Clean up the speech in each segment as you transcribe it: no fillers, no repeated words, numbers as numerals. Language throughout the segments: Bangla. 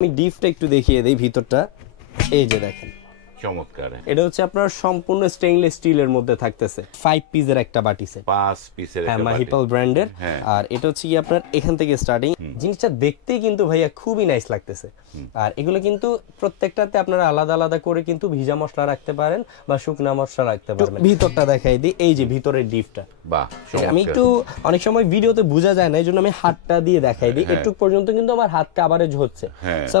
আমি ডিপটা একটু দেখিয়ে দেই ভিতরটা। এই যে দেখেন চমৎকার, এটা হচ্ছে আপনার সম্পূর্ণ স্টেইনলেস স্টিলের মধ্যে থাকতেছে 5 পিসের একটা বাটি সেট, 5 পিসের একটা বাটি, মাহিপাল ব্র্যান্ডের। আর এটা হচ্ছে কি আপনার এখান থেকে স্টার্টিং। জিনিসটা দেখতেই কিন্তু ভাইয়া খুবই নাইস লাগতেছে। আর এগুলো কিন্তু প্রত্যেকটাতে আপনারা আলাদা আলাদা করে কিন্তু ভিজা মশলা রাখতে পারেন বা শুকনা মশলা রাখতে পারবেন। ভিতরটা দেখাই দিই, এই যে ভিতরের ডিপটা। বাহ, আমি একটু অনেক সময় ভিডিওতে বোঝা যায় না, এই জন্য আমি হাতটা দিয়ে দেখাই দিই। একটু পর্যন্ত কিন্তু আমার হাত কাভারেজ হচ্ছে,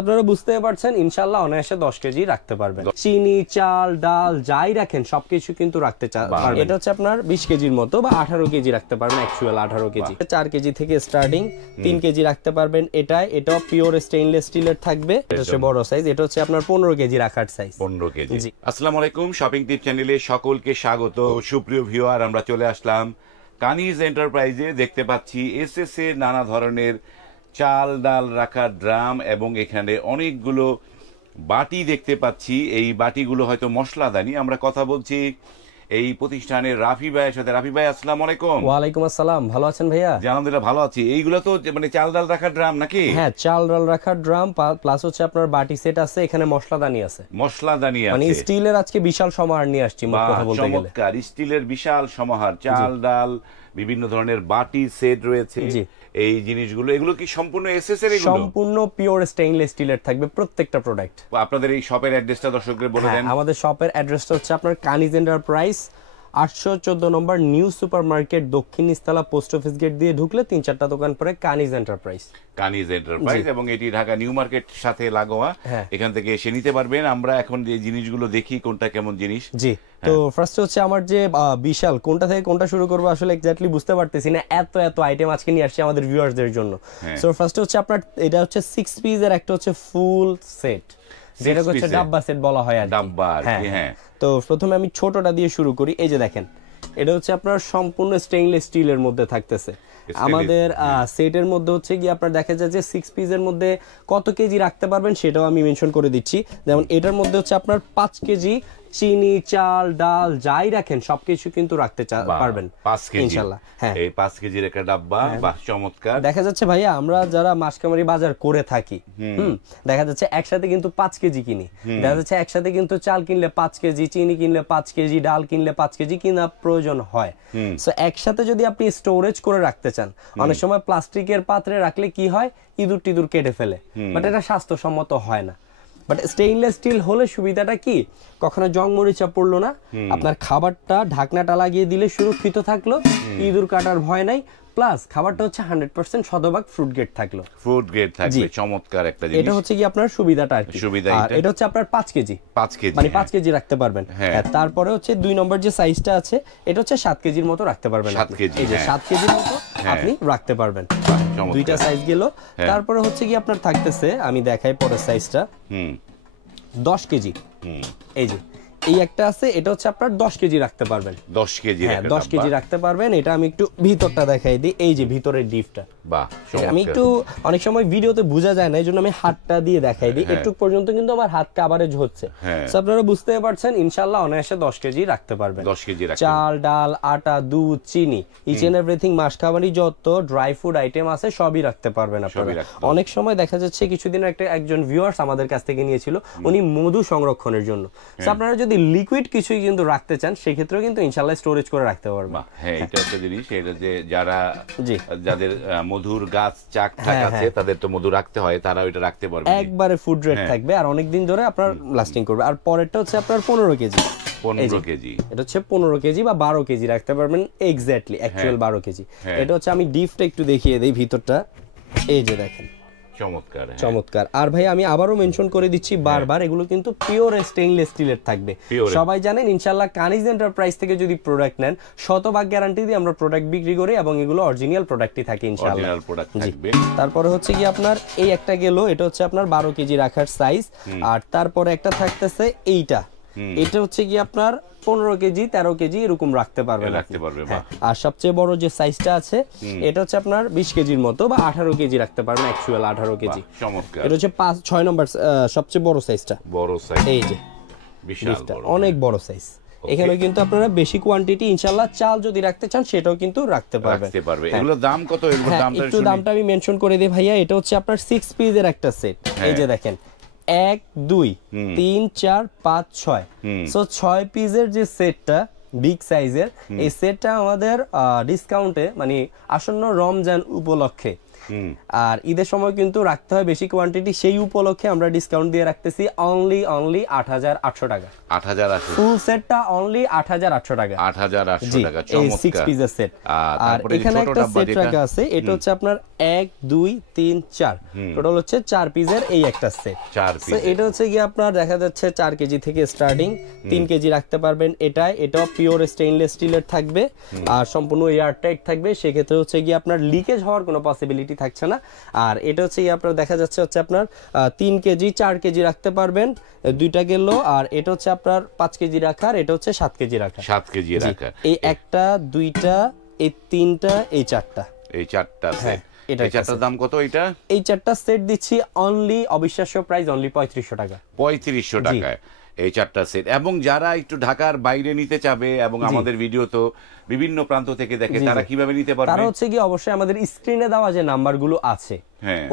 আপনারা বুঝতে পারছেন। ইনশাআল্লাহ অনায়াসে 10 কেজি রাখতে পারবেন। চিনি, চাল, ডাল যাই রাখেন সবকিছু কিন্তু রাখতে পারবেন। এটা হচ্ছে আপনার 20 কেজির মতো বা 18 কেজি রাখতে পারবেন। অ্যাকচুয়াল 18 কেজি, 4 কেজি থেকে স্টার্টিং 3 কেজি রাখতে পারবেন। এটাও পিওর স্টেইনলেস স্টিলের থাকবে। এটা হচ্ছে বড় সাইজ, এটা হচ্ছে আপনার 15 কেজি রাখার সাইজ। 15 কেজি। আসসালামু আলাইকুম, শপিং টিপ চ্যানেলে সকলকে স্বাগত। সুপ্রিয় ভিউয়ার, আমরা চলে আসলাম কানিজ এন্টারপ্রাইজে। দেখতে পাচ্ছি এসএস এর নানা ধরনের চাল ডাল রাখার ড্রাম এবং এখানে অনেকগুলো বাটি দেখতে পাচ্ছি। এই বাটিগুলো হয়তো মশলাদানি। আমরা কথা বলছি এই প্রতিষ্ঠানের রাফি ভাইয়ের সাথে। রাফি ভাই, আসসালামু আলাইকুম। ওয়ালাইকুম আসসালাম, ভালো আছেন ভাইয়া? আলহামদুলিল্লাহ ভালো আছি। এইগুলো তো মানে চাল ডাল রাখার ড্রাম নাকি? হ্যাঁ, চাল ডাল রাখার ড্রাম প্লাস হচ্ছে আপনার বাটি সেট আছে, এখানে মশলাদানি আছে। মশলাদানি আছে, মানে স্টিলের আজকে বিশাল সমাহার নিয়ে আসছি কথা বলতে গেলে। চমৎকার, স্টিলের বিশাল সমাহার, চাল ডাল বিভিন্ন ধরনের বাটি সেট রয়েছে। এই জিনিসগুলো, এগুলো কি সম্পূর্ণ এসএস এর? এগুলো সম্পূর্ণ পিওর স্টেইনলেস স্টিলের থাকবে প্রত্যেকটা প্রোডাক্ট। আপনাদের এই শপের অ্যাড্রেসটা দর্শকদের বলে দেন। আমাদের শপের অ্যাড্রেসটা হচ্ছে আপনার কানিজ এন্টারপ্রাইজ 814 নম্বর নিউ সুপার মার্কেট, দক্ষিণ ইস্তালা পোস্ট অফিস গেট দিয়ে ঢুকলে 3-4টা দোকান পরে কানিজ এন্টারপ্রাইজ। এবং এটি ঢাকা নিউ মার্কেট সাথে লাগোয়া। এখান থেকে এসে নিতে পারবেন। আমরা এখন যে জিনিসগুলো দেখি কোনটা কেমন জিনিস। জি, তো ফার্স্ট হচ্ছে আমার যে বিশাল, কোনটা থেকে কোনটা শুরু করবো আসলে এক্স্যাক্টলি বুঝতে পারতেছি না, এত আইটেম আজকে নিয়ে আসছি আমাদের ভিউয়ারদের জন্য। সো ফার্স্ট হচ্ছে আপনার এটা হচ্ছে 6 পিসের একটা হচ্ছে ফুল সেট, যেটা হচ্ছে ডাব্বা সেট বলা হয় আর ডাব্বা। হ্যাঁ, তো প্রথমে আমি ছোটটা দিয়ে শুরু করি। এই যে দেখেন, এটা হচ্ছে আপনার সম্পূর্ণ স্টেইনলেস স্টিলের মধ্যে থাকতেছে। আমাদের সেটের মধ্যে হচ্ছে কি আপনার দেখা যায় যে 6 পিসের মধ্যে কত কেজি রাখতে পারবেন সেটাও আমি মেনশন করে দিচ্ছি। যেমন এটার মধ্যে হচ্ছে আপনার 5 কেজি চিনি, চাল, ডাল যাই রাখেন সবকিছু কিন্তু রাখতে পারবেন 5 কেজি ইনশাআল্লাহ। হ্যাঁ, এই 5 কেজির একটা ডাব্বা। বাহ, চমৎকার। দেখা যাচ্ছে ভাইয়া আমরা যারা মাসকামারি বাজার করে থাকি, দেখা যাচ্ছে একসাথে কিন্তু 5 কেজি কিনি। দেখা যাচ্ছে একসাথে কিন্তু চাল কিনলে 5 কেজি, চিনি কিনলে 5 কেজি, ডাল কিনলে 5 কেজি কিনা প্রয়োজন হয়। সো একসাথে যদি আপনি স্টোরেজ করে রাখতে চান, অনেক সময় প্লাস্টিকের পাত্রে রাখলে কি হয়, ইঁদুর টিঁদুর কেটে ফেলে, বাট এটা স্বাস্থ্যসম্মত হয় না। বাট স্টেইনলেস স্টিল হলে সুবিধাটা কি, কখনো জং মরিচা পড়লো না, আপনার খাবারটা ঢাকনাটা লাগিয়ে দিলে সুরক্ষিত থাকলো, ইঁদুর কাটার ভয় নাই, প্লাস খাবারটা হচ্ছে 100% শতভাগ ফ্রুট গ্রেড থাকলো। ফ্রুট গ্রেড থাকবে, চমৎকার একটা জিনিস। এটা হচ্ছে কি আপনার সুবিধাটা আর কি। আর এটা হচ্ছে আপনার 5 কেজি মানে 5 কেজি রাখতে পারবেন। তারপরে হচ্ছে 2 নম্বর যে সাইজটা আছে, এটা হচ্ছে 7 কেজির মতো রাখতে পারবেন। 7 কেজি, এই যে 7 কেজির মতো আপনি রাখতে পারবেন। দুইটা সাইজ গেল। তারপরে হচ্ছে কি আপনার থাকতেছে, আমি দেখাই পরের সাইজটা, 10 কেজি। এই যে এই একটা আছে, এটা হচ্ছে আপনার 10 কেজি রাখতে পারবেন। 10 কেজি, হ্যাঁ 10 কেজি রাখতে পারবেন। এটা আমি একটু ভিতরটা দেখাই দিই, এই যে ভিতরের ডিপটা। বাহ, আমি একটু অনেক সময় ভিডিওতে বোঝা যায় না, এই জন্য আমি হাতটা দিয়ে দেখাই দিই। একটু পর্যন্ত কিন্তু আমার হাত কাভারেজ হচ্ছে, আপনারা বুঝতে পারছেন। ইনশাআল্লাহ অনায়াসে 10 কেজি রাখতে পারবেন। 10 কেজি চাল, ডাল, আটা, দুধ, চিনি, ইচ এন্ড এভরিথিং, মাসকাবারি যত ড্রাই ফুড আইটেম আছে সবই রাখতে পারবেন আপনারা। অনেক সময় দেখা যাচ্ছে কিছুদিন একজন ভিউয়ার্স আমাদের কাছ থেকে নিয়েছিল, উনি মধু সংরক্ষণের জন্য। আপনারা যদি লিকুইড কিছুই কিন্তু রাখতে চান, সেক্ষেত্রেও কিন্তু ইনশাআল্লাহ স্টোরেজ করে রাখতে পারবেন। হ্যাঁ, এটা একটা জিনিস, এটা যে যাদের মধুর গাছ চাক আছে তাদের তো মধু রাখতে হয়, তারা ওইটা রাখতে পারবে, একবারে ফুড রেট থাকবে আর অনেক দিন ধরে আপনার লাস্টিং করবে। আর পরেরটা হচ্ছে আপনার 15 কেজি। 15 কেজি, এটা হচ্ছে 15 কেজি বা 12 কেজি রাখতে পারবেন এক্স্যাক্টলি, অ্যাকচুয়াল 12 কেজি। এটা হচ্ছে আমি ডিপটা একটু দেখিয়ে দেই ভিতরটা। এই যে দেখেন চমৎকার। আর ভাই আমি আবারও মেনশন করে দিচ্ছি বারবার, এগুলো কিন্তু পিওর স্টেইনলেস স্টিলের থাকবে। সবাই জানেন ইনশাআল্লাহ কানিজ এন্টারপ্রাইজ থেকে যদি প্রোডাক্ট নেন, শতভাগ গ্যারান্টি দিয়ে আমরা প্রোডাক্ট বিক্রি করি এবং এগুলো অরিজিনাল প্রোডাক্টই থাকে ইনশাআল্লাহ। তারপরে হচ্ছে কি আপনার এই একটা গেল, এটা হচ্ছে আপনার 12 কেজি রাখার সাইজ। আর তারপরে একটা থাকতেছে এইটা, এটা হচ্ছে কি আপনার 15 কেজি 13 কেজি এরকম রাখতে পারবেন। আর সবচেয়ে বড় যে সাইজটা আছে, এটা হচ্ছে আপনার 20 কেজির মতো বা 18 কেজি রাখতে পারবেন, অ্যাকচুয়াল 18 কেজি। এটা হচ্ছে 6 নম্বর সবচেয়ে বড় সাইজটা। বড় সাইজ, এই যে বিশাল অনেক বড় সাইজ। এখানে কিন্তু আপনারা বেশি কোয়ান্টিটি ইনশাআল্লাহ চাল যদি রাখতে চান সেটাও কিন্তু রাখতে পারবেন। এগুলোর দাম কত? এগুলোর দামটা একটু দামটা আমি মেনশন করে দিই ভাইয়া। এটা হচ্ছে আপনার 6 পিসের একটা সেট। এই যে দেখেন 1 2 3 4 5 6, সো 6 পিসের যে সেটটা বিগ সাইজের, এই সেটটা আমাদের ডিসকাউন্টে মানে আসন্ন রমজান উপলক্ষে আর ঈদের সময় কিন্তু রাখতে হয় বেশি কোয়ান্টিটি, সেই উপলক্ষে আমরা ডিসকাউন্ট দিয়ে রাখতেছি অনলি 8800 টাকা। 8800 ফুল সেটটা অনলি 8800 টাকা। 8800 টাকা, চমৎকার 6 পিসের সেট। আর এখানে একটা সেট রাখা আছে, এটা হচ্ছে আপনার 1 2 3 4, টোটাল হচ্ছে 4 পিসের এই একটা সেট। 4 পিস, এটা হচ্ছে কি আপনার দেখা যাচ্ছে 4 কেজি থেকে স্টার্টিং, 3 কেজি রাখতে পারবেন। এটাও পিওর স্টেইনলেস স্টিলের থাকবে আর সম্পূর্ণ এয়ার টাইট থাকবে, সেক্ষেত্রে হচ্ছে কি আপনার লিকেজ হওয়ার কোনো পসিবিলিটি থাকছে না। আর এটা হচ্ছে কি আপনার দেখা যাচ্ছে হচ্ছে আপনার 3 কেজি 4 কেজি রাখতে পারবেন, দুইটা গেল। আর এটা হচ্ছে আপনার 5 কেজি রাখার, এটা হচ্ছে 7 কেজি রাখার। 7 কেজি রাখার, এই একটা, দুইটা, এই তিনটা, এই চারটা, এই চারটা সেট। এই চারটার দাম কত? এটা এই চারটা সেট দিচ্ছি অনলি অবিশ্বাস্য প্রাইস, অনলি 3500 টাকা। 3500 টাকায় এই চারটা সেট। এবং যারা একটু ঢাকার বাইরে নিতে চাবে এবং আমাদের ভিডিও তো বিভিন্ন প্রান্ত থেকে দেখে, তারা কিভাবে নিতে পারবে? তারা হচ্ছে কি অবশ্যই আমাদের স্ক্রিনে দেওয়া যে নাম্বারগুলো আছে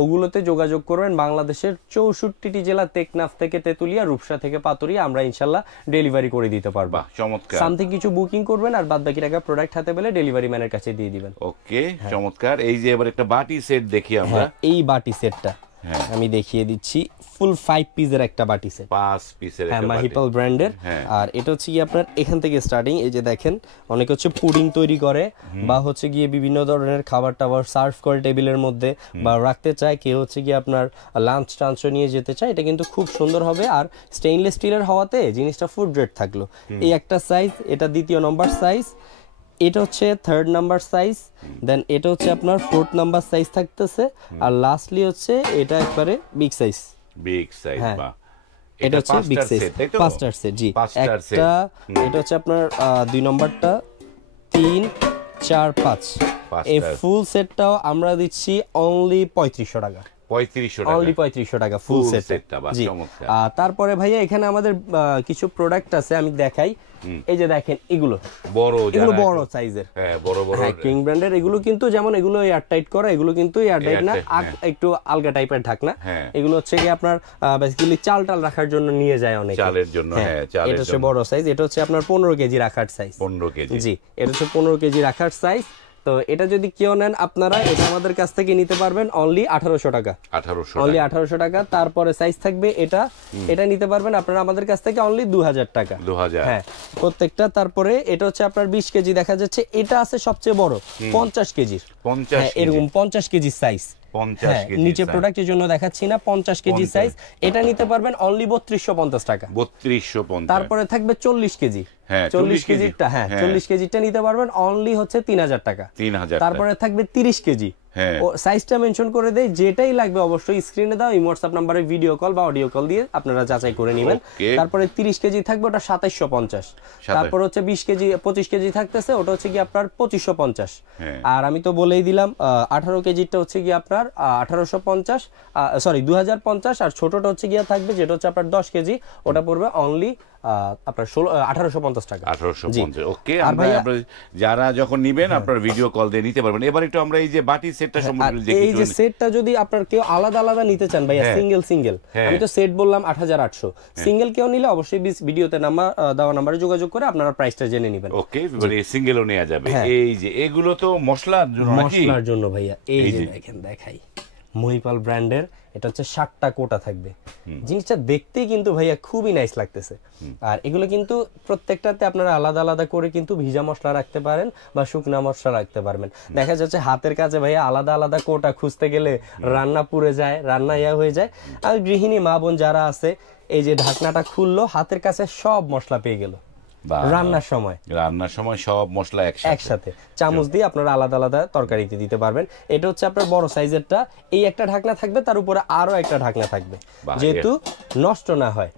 ওগুলোতে যোগাযোগ করবেন। বাংলাদেশের 64টি জেলা, টেকনাফ থেকে তেতুলিয়া, রূপসা থেকে পাতুরিয়া, আমরা ইনশাআল্লাহ ডেলিভারি করে দিতে পারবো। চমৎকার। সামথিং কিছু বুকিং করবেন আর বাদ বাকি টাকা প্রোডাক্ট হাতে পেলে ডেলিভারি ম্যানের কাছে দিয়ে দিবেন। ওকে, চমৎকার। এই যে এবার একটা বাটি সেট দেখি আমরা। এই বাটি সেটটা আমি দেখিয়ে দিচ্ছি, ফুল 5 পিসের একটা বাটি সেট, 5 পিসের একটা বাটি, মাহিপাল ব্র্যান্ডের। আর এটা হচ্ছে কি আপনার এখান থেকে স্টার্টিং, এই যে দেখেন অনেকে হচ্ছে পুডিং তৈরি করে বা হচ্ছে গিয়ে বিভিন্ন ধরনের খাবার টাবার সার্ভ করে টেবিলের মধ্যে বা রাখতে চায়, কেউ হচ্ছে গিয়ে আপনার লাঞ্চ টাঞ্চ নিয়ে যেতে চায়, এটা কিন্তু খুব সুন্দর হবে। আর স্টেইনলেস স্টিলের হওয়াতে জিনিসটা ফুড গ্রেড থাকলো। এই একটা সাইজ, এটা দ্বিতীয় নম্বর সাইজ, এটা হচ্ছে 3rd নাম্বার সাইজ, দেন এটা হচ্ছে আপনার 4th নাম্বার সাইজ থাকতেছে, আর লাস্টলি হচ্ছে এটা একবারে বিগ সাইজ। বিগ সাইজ, বা এটা হচ্ছে বিগ সাইজ, 5টার সেট। জি, একটা এটা হচ্ছে আপনার 2 নম্বরটা, 3 4 5, এই ফুল সেটটাও আমরা দিচ্ছি অনলি 3500 টাকা। 3500 টাকা, অনলি 3500 টাকা ফুল সেটটা। জি, তারপরে ভাইয়া এখানে আমাদের কিছু প্রোডাক্ট আছে, আমি দেখাই। এই যে দেখেন এগুলো বড় সাইজের, বড় কিং ব্র্যান্ডের। এগুলো কিন্তু যেমন এগুলো এয়ার টাইট করা, এগুলো কিন্তু এয়ার টাইট না, একটু আলগা টাইপের ঢাকনা। এগুলো হচ্ছে কি আপনার বেসিক্যালি চাল টাল রাখার জন্য নিয়ে যায় অনেকে, চালের জন্য। এটা হচ্ছে বড় সাইজ, এটা হচ্ছে আপনার 15 কেজি রাখার সাইজ। 15 কেজি, জি, এটা হচ্ছে 15 কেজি রাখার সাইজ। তো এটা যদি কেউ নেন আপনারা, এটা আমাদের কাছ থেকে নিতে পারবেন অনলি 1800 টাকা। অনলি 1800 টাকা। তারপরে সাইজ থাকবে এটা নিতে পারবেন আপনারা আমাদের কাছ থেকে অনলি 2000 টাকা। 2000, হ্যাঁ, প্রত্যেকটা। তারপরে এটা হচ্ছে আপনার 20 কেজি দেখা যাচ্ছে, এটা আছে সবচেয়ে বড় 50 কেজির, এরকম 50 কেজি সাইজ। নিচে প্রোডাক্টের জন্য দেখাচ্ছি না, 50 কেজি সাইজ। এটা নিতে পারবেন অনলি 3250 টাকা। 3250। তারপরে থাকবে 40 কেজি, 40 কেজিটা, 40 কেজিটা নিতে পারবেন অনলি হচ্ছে 3000 টাকা। 3000। তারপরে থাকবে 30 কেজি, ও সাইজটা মেনশন করে দেই, যেটাই লাগবে অবশ্যই স্ক্রিনে দাও এই হোয়াটসঅ্যাপ নম্বরে ভিডিও কল বা অডিও কল দিয়ে আপনারা যাচাই করে নেবেন। তারপরে 30 কেজি থাকবে, ওটা 2750। তারপর হচ্ছে 20 কেজি 25 কেজি থাকতেছে, ওটা হচ্ছে কি আপনার 2550। আর আমি তো বলেই দিলাম 18 কেজিটা হচ্ছে কি আপনার 1850, সরি 2050। আর ছোটটা হচ্ছে গিয়া থাকবে যেটা হচ্ছে আপনার 10 কেজি, ওটা পড়বে অনলি আপনার 1850 টাকা। 1850। ওকে, আমরা যারা যখন নিবেন আপনার ভিডিও কল দিয়ে নিতে পারবেন। এবার একটু আমরা এই যে বাটি সেটটা সম্পর্কে দেখি। এই যে সেটটা যদি আপনার কেউ আলাদা আলাদা নিতে চান ভাইয়া, সিঙ্গেল, আমি তো সেট বললাম 8800, সিঙ্গেল কেউ নিলে অবশ্যই ভিডিওতে দেওয়া নাম্বারে যোগাযোগ করে আপনারা প্রাইসটা জেনে নেবেন। ওকে, মানে সিঙ্গেলও নেওয়া যাবে। এই যে এগুলো তো মশলার জন্য ভাইয়া, এই যে দেখেন দেখাই, মহিপাল ব্র্যান্ডের। এটা হচ্ছে 60টা কোটা থাকবে। জিনিসটা দেখতেই কিন্তু ভাইয়া খুবই নাইস লাগতেছে। আর এগুলো কিন্তু প্রত্যেকটাতে আপনারা আলাদা আলাদা করে কিন্তু ভিজা মশলা রাখতে পারেন বা শুকনা মশলা রাখতে পারবেন। দেখা যাচ্ছে হাতের কাছে ভাইয়া আলাদা আলাদা কোটা খুঁজতে গেলে রান্না পুড়ে যায়, রান্না হয়ে যায়। আর গৃহিণী মা বোন যারা আছে, এই যে ঢাকনাটা খুললো, হাতের কাছে সব মশলা পেয়ে গেল। রান্নার সময় সব মশলা একসাথে চামচ দিয়ে আপনারা আলাদা আলাদা তরকারিতে দিতে পারবেন। এটা হচ্ছে আপনার বড় সাইজেরটা, এই একটা ঢাকনা থাকবে, তার উপরে আরো একটা ঢাকনা থাকবে, যেহেতু নষ্ট না হয়,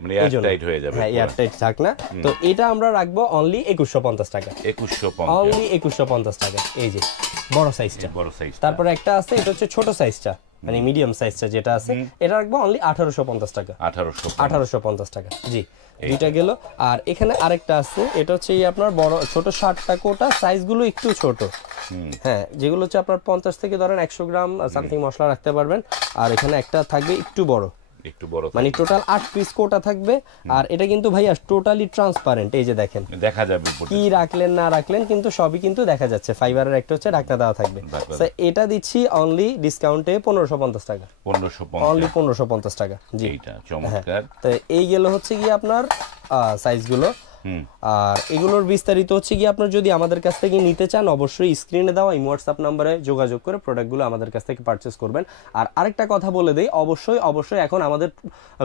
এয়ারটাইট ঢাকনা। তো এটা আমরা রাখবো অনলি 2150 টাকা। 2150, অনলি 2150 টাকা। এই যে বড় সাইজটা। তারপরে একটা আছে, এটা হচ্ছে ছোট সাইজটা, মানে মিডিয়াম সাইজটা যেটা আছে এটা রাখবো অনলি 1850 টাকা। 1850 টাকা, জি। দুইটা গেল। আর এখানে আরেকটা আছে, এটা হচ্ছে আপনার বড় ছোট 60টা কোটা, সাইজগুলো একটু ছোট। হ্যাঁ, যেগুলো হচ্ছে আপনার 50 থেকে ধরেন 100 গ্রাম সামথিং মশলা রাখতে পারবেন। আর এখানে একটা থাকবে একটু বড়, মানে টোটাল 8 পিস কোটা থাকবে। আর এটা কিন্তু ভাইয়া টোটালি ট্রান্সপারেন্ট, এই যে দেখেন দেখা যাবে কি রাখলেন না রাখলেন কিন্তু সবই কিন্তু দেখা যাচ্ছে। ফাইবারের একটা হচ্ছে ঢাকনা দেওয়া থাকবে। এটা দিচ্ছি অনলি ডিসকাউন্টে 1550 টাকা। অনলি 1550 টাকা, জি। এটা চমৎকার। তো এই গেল হচ্ছে কি আপনার সাইজগুলো। আর এগুলোর বিস্তারিত হচ্ছে কি আপনার যদি আমাদের কাছ থেকে নিতে চান অবশ্যই স্ক্রিনে দেওয়া এই হোয়াটসঅ্যাপ নম্বরে যোগাযোগ করে প্রোডাক্টগুলো আমাদের কাছ থেকে পারচেজ করবেন। আর আরেকটা কথা বলে দেই, অবশ্যই এখন আমাদের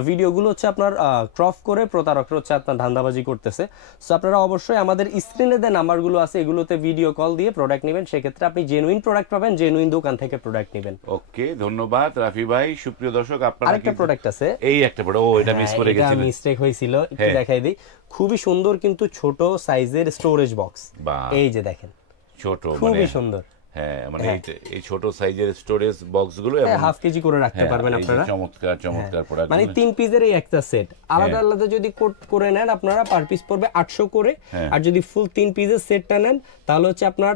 ভিডিওগুলো হচ্ছে আপনার ক্রপ করে প্রতারকরা হচ্ছে আপনার ধান্দাবাজি করতেছে। সো আপনারা অবশ্যই আমাদের স্ক্রিনে যে নাম্বারগুলো আছে এগুলোতে ভিডিও কল দিয়ে প্রোডাক্ট নেবেন, সেক্ষেত্রে আপনি জেনুইন প্রোডাক্ট পাবেন, জেনুইন দোকান থেকে প্রোডাক্ট নেবেন। ওকে, ধন্যবাদ রাফি ভাই। সুপ্রিয় দর্শক, আপনারা আরেকটা প্রোডাক্ট আছে, এই একটা প্রোডাক্ট, ও এটা মিস করে গেছিলাম, এটা মিস্টেক হয়েছিল, একটু দেখাই দিই। খুবই সুন্দর কিন্তু ছোট সাইজের স্টোরেজ বক্স, এই যে দেখেন ছোট, খুবই সুন্দর। হ্যাঁ, মানে এই ছোট সাইজের স্টোরেজ বক্স গুলো হাফ কেজি করে রাখতে পারবেন আপনারা। চমৎকার প্রোডাক্ট। মানে 3 পিসের এই একটা সেট, আলাদা আলাদা যদি কোট করে নেন আপনারা পার পিস পড়বে 800 করে। আর যদি ফুল 3 পিসের সেটটা নেন তাহলে হচ্ছে আপনার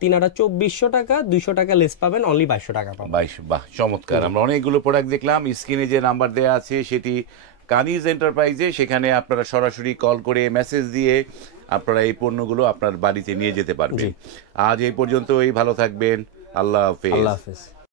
3,2400 টাকা, 200 টাকা লেস পাবেন, অনলি 2200 টাকা পাবেন। 22, বাহ, চমৎকার। আমরা অনেকগুলো প্রোডাক্ট দেখলাম। স্ক্রিনে যে নাম্বার দেওয়া আছে সেটি কানিজ এন্টারপ্রাইজে, সেখানে আপনারা সরাসরি কল করে মেসেজ দিয়ে আপনারা এই পণ্যগুলো আপনার বাড়িতে নিয়ে যেতে পারবেন। আজ এই পর্যন্তই, ভালো থাকবেন, আল্লাহ হাফেজ।